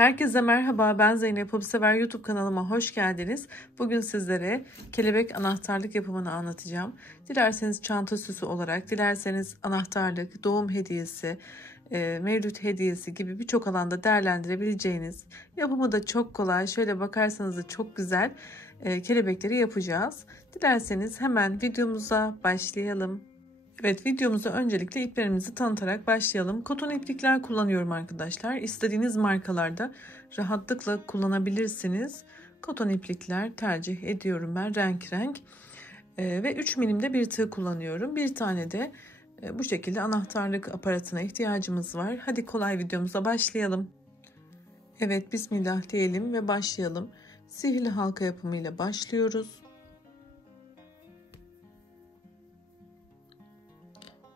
Herkese merhaba, ben Zeynep Hobisever YouTube kanalıma hoş geldiniz. Bugün sizlere kelebek anahtarlık yapımını anlatacağım. Dilerseniz çanta süsü olarak, dilerseniz anahtarlık, doğum hediyesi, mevlüt hediyesi gibi birçok alanda değerlendirebileceğiniz, yapımı da çok kolay, şöyle bakarsanız da çok güzel kelebekleri yapacağız. Dilerseniz hemen videomuza başlayalım. Evet, videomuza öncelikle iplerimizi tanıtarak başlayalım. Koton iplikler kullanıyorum arkadaşlar. İstediğiniz markalarda rahatlıkla kullanabilirsiniz. Koton iplikler tercih ediyorum ben, renk renk. Ve 3 milimde bir tığ kullanıyorum. Bir tane de bu şekilde anahtarlık aparatına ihtiyacımız var. Hadi kolay videomuza başlayalım. Evet, bismillah diyelim ve başlayalım. Sihirli halka yapımıyla başlıyoruz.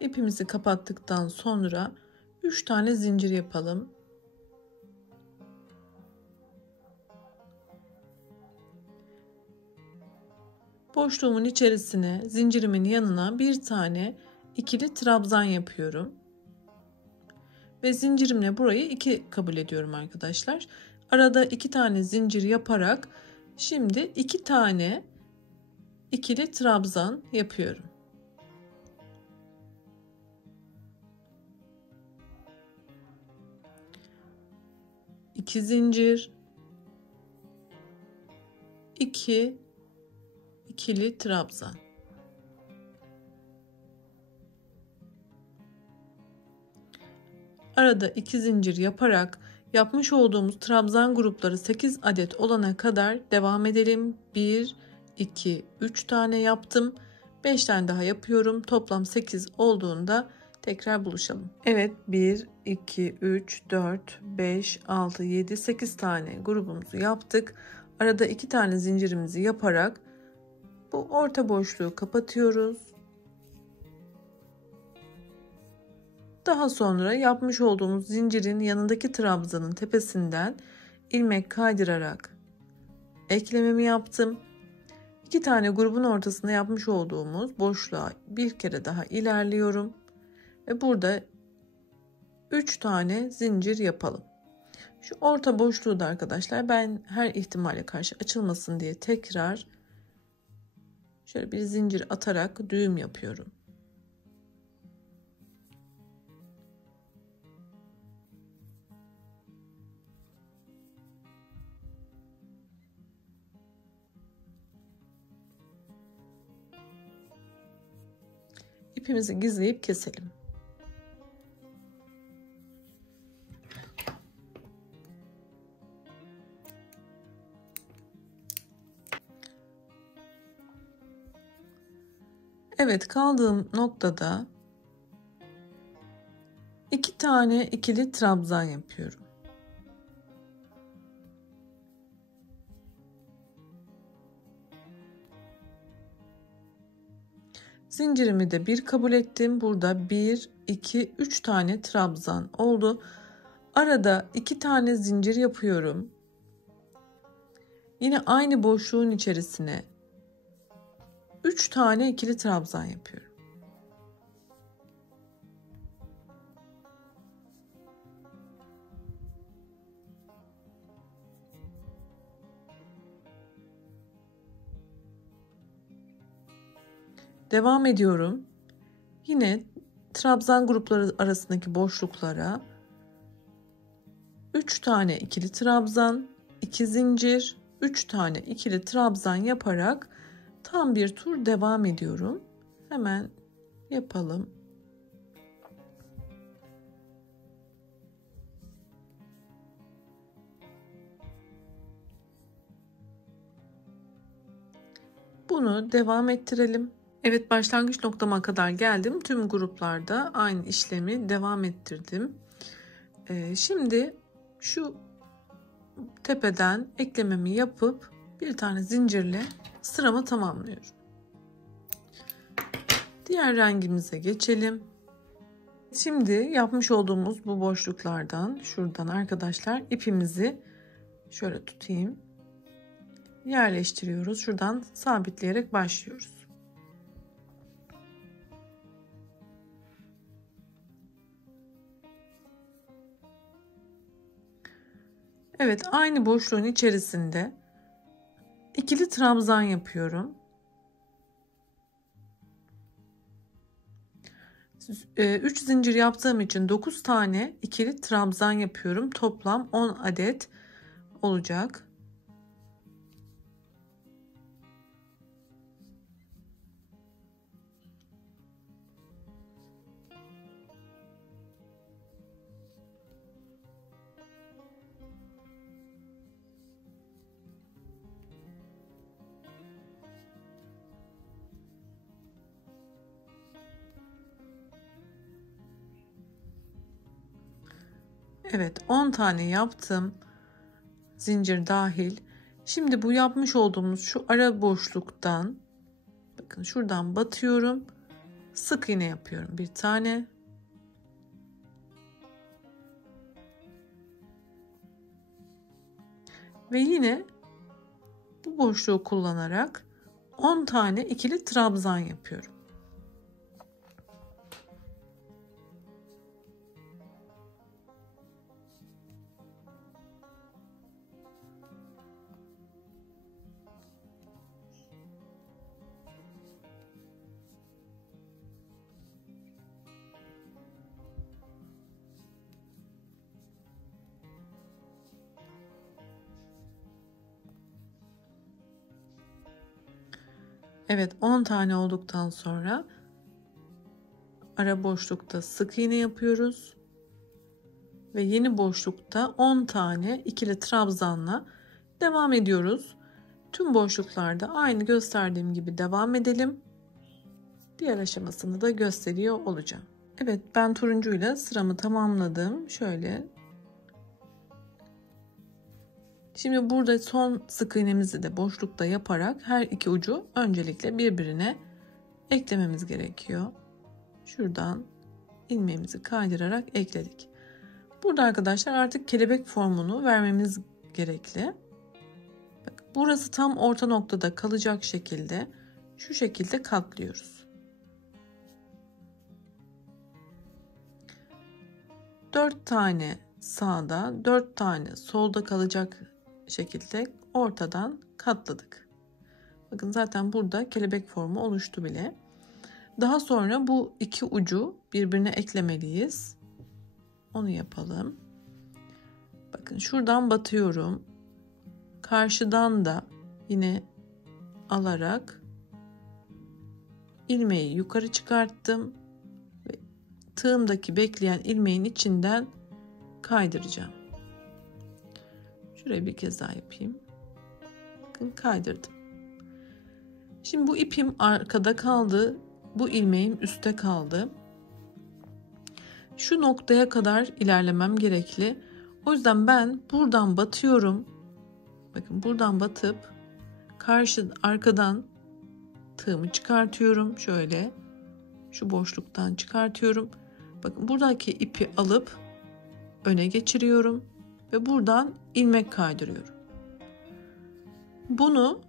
İpimizi kapattıktan sonra 3 tane zincir yapalım. Boşluğumun içerisine, zincirimin yanına bir tane ikili trabzan yapıyorum. Ve zincirimle burayı 2 kabul ediyorum arkadaşlar. Arada 2 tane zincir yaparak şimdi 2 tane ikili trabzan yapıyorum. İki zincir, 2 ikili trabzan. Arada 2 zincir yaparak yapmış olduğumuz trabzan grupları 8 adet olana kadar devam edelim. 1, 2, 3 tane yaptım. 5 tane daha yapıyorum. Toplam 8 olduğunda tekrar buluşalım. Evet, 1, 2, 3, 4, 5, 6, 7, 8 tane grubumuzu yaptık. Arada 2 tane zincirimizi yaparak bu orta boşluğu kapatıyoruz. Daha sonra yapmış olduğumuz zincirin yanındaki trabzanın tepesinden ilmek kaydırarak eklememi yaptım. 2 tane grubun ortasında yapmış olduğumuz boşluğa bir kere daha ilerliyorum. Ve burada 3 tane zincir yapalım. Şu orta boşluğu da arkadaşlar ben her ihtimale karşı açılmasın diye tekrar şöyle bir zincir atarak düğüm yapıyorum. İpimizi gizleyip keselim. Evet, kaldığım noktada 2 tane ikili trabzan yapıyorum. Zincirimi de 1 kabul ettim. Burada 1, 2, 3 tane trabzan oldu. Arada 2 tane zincir yapıyorum. Yine aynı boşluğun içerisine 3 tane ikili trabzan yapıyorum. Devam ediyorum. Yine trabzan grupları arasındaki boşluklara 3 tane ikili trabzan, 2 zincir, 3 tane ikili trabzan yaparak tam bir tur devam ediyorum. Hemen yapalım. Bunu devam ettirelim. Evet, başlangıç noktama kadar geldim. Tüm gruplarda aynı işlemi devam ettirdim. Şimdi şu tepeden eklememi yapıp bir tane zincirle sıramı tamamlıyorum. Diğer rengimize geçelim. Şimdi yapmış olduğumuz bu boşluklardan şuradan arkadaşlar ipimizi şöyle tutayım. Yerleştiriyoruz. Şuradan sabitleyerek başlıyoruz. Evet, aynı boşluğun içerisinde ikili trabzan yapıyorum. 3 zincir yaptığım için 9 tane ikili trabzan yapıyorum. Toplam 10 adet olacak. Evet, 10 tane yaptım. Zincir dahil. Şimdi bu yapmış olduğumuz şu ara boşluktan, bakın şuradan batıyorum. Sık iğne yapıyorum. Bir tane. Ve yine bu boşluğu kullanarak 10 tane ikili trabzan yapıyorum. Evet, 10 tane olduktan sonra ara boşlukta sık iğne yapıyoruz. Ve yeni boşlukta 10 tane ikili trabzanla devam ediyoruz. Tüm boşluklarda aynı gösterdiğim gibi devam edelim. Diğer aşamasını da gösteriyor olacağım. Evet, ben turuncuyla sıramı tamamladım. Şöyle. Şimdi burada son sık iğnemizi de boşlukta yaparak her iki ucu öncelikle birbirine eklememiz gerekiyor. Şuradan ilmeğimizi kaydırarak ekledik. Burada arkadaşlar artık kelebek formunu vermemiz gerekli. Bak, burası tam orta noktada kalacak şekilde şu şekilde katlıyoruz. 4 tane sağda, 4 tane solda kalacak şekilde ortadan katladık. Bakın zaten burada kelebek formu oluştu bile. Daha sonra bu iki ucu birbirine eklemeliyiz. Onu yapalım. Bakın şuradan batıyorum. Karşıdan da yine alarak ilmeği yukarı çıkarttım ve tığımdaki bekleyen ilmeğin içinden kaydıracağım. Şurayı bir kez daha yapayım. Bakın kaydırdım. Şimdi bu ipim arkada kaldı. Bu ilmeğim üstte kaldı. Şu noktaya kadar ilerlemem gerekli. O yüzden ben buradan batıyorum. Bakın buradan batıp arkadan tığımı çıkartıyorum. Şöyle şu boşluktan çıkartıyorum. Bakın buradaki ipi alıp öne geçiriyorum ve buradan ilmek kaydırıyorum. Bunu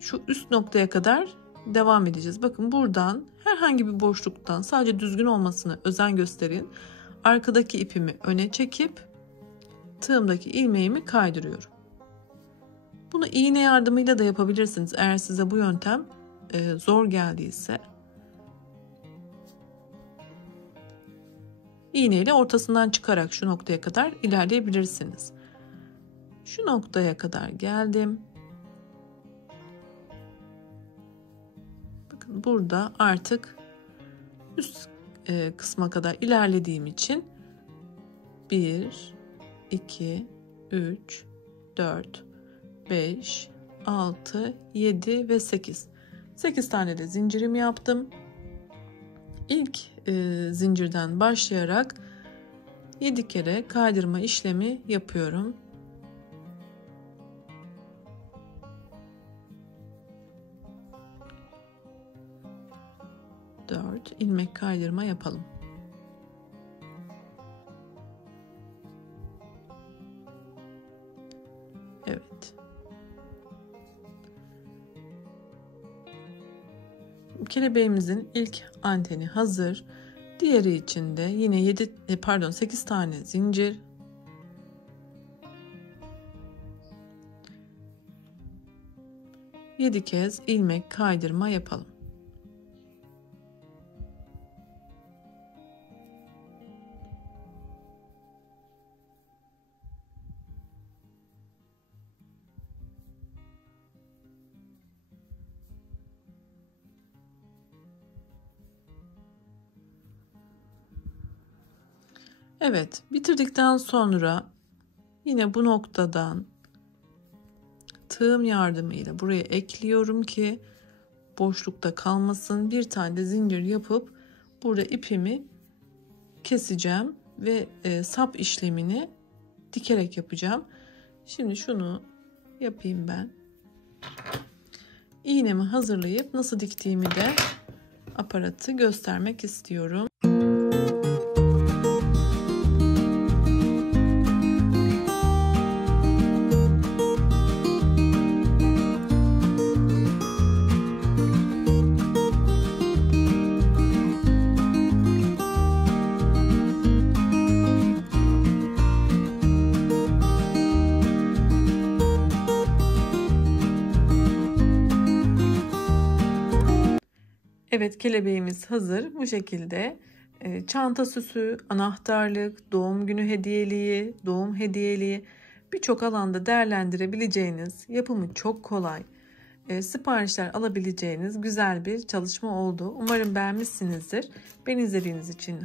şu üst noktaya kadar devam edeceğiz. Bakın buradan herhangi bir boşluktan sadece düzgün olmasına özen gösterin. Arkadaki ipimi öne çekip tığımdaki ilmeğimi kaydırıyorum. Bunu iğne yardımıyla da yapabilirsiniz eğer size bu yöntem zor geldiyse. İğneyle ortasından çıkarak şu noktaya kadar ilerleyebilirsiniz. Şu noktaya kadar geldim. Bakın burada artık üst kısma kadar ilerlediğim için 1, 2, 3, 4, 5, 6, 7 ve 8. 8 tane de zincirimi yaptım. İlk zincirden başlayarak 7 kere kaydırma işlemi yapıyorum. 4 ilmek kaydırma yapalım. Evet. Kelebeğimizin ilk anteni hazır. Diğeri için de yine 8 tane zincir. 7 kez ilmek kaydırma yapalım. Evet, bitirdikten sonra yine bu noktadan tığım yardımıyla buraya ekliyorum ki boşlukta kalmasın. Bir tane de zincir yapıp burada ipimi keseceğim ve sap işlemini dikerek yapacağım. Şimdi şunu yapayım ben. İğnemi hazırlayıp nasıl diktiğimi de aparatı göstermek istiyorum. Evet, kelebeğimiz hazır. Bu şekilde çanta süsü, anahtarlık, doğum günü hediyeliği, doğum hediyeliği birçok alanda değerlendirebileceğiniz, yapımı çok kolay, siparişler alabileceğiniz güzel bir çalışma oldu. Umarım beğenmişsinizdir. Beni izlediğiniz için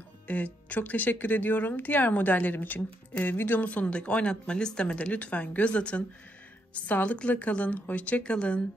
çok teşekkür ediyorum. Diğer modellerim için videomun sonundaki oynatma listeme de lütfen göz atın. Sağlıkla kalın, hoşça kalın.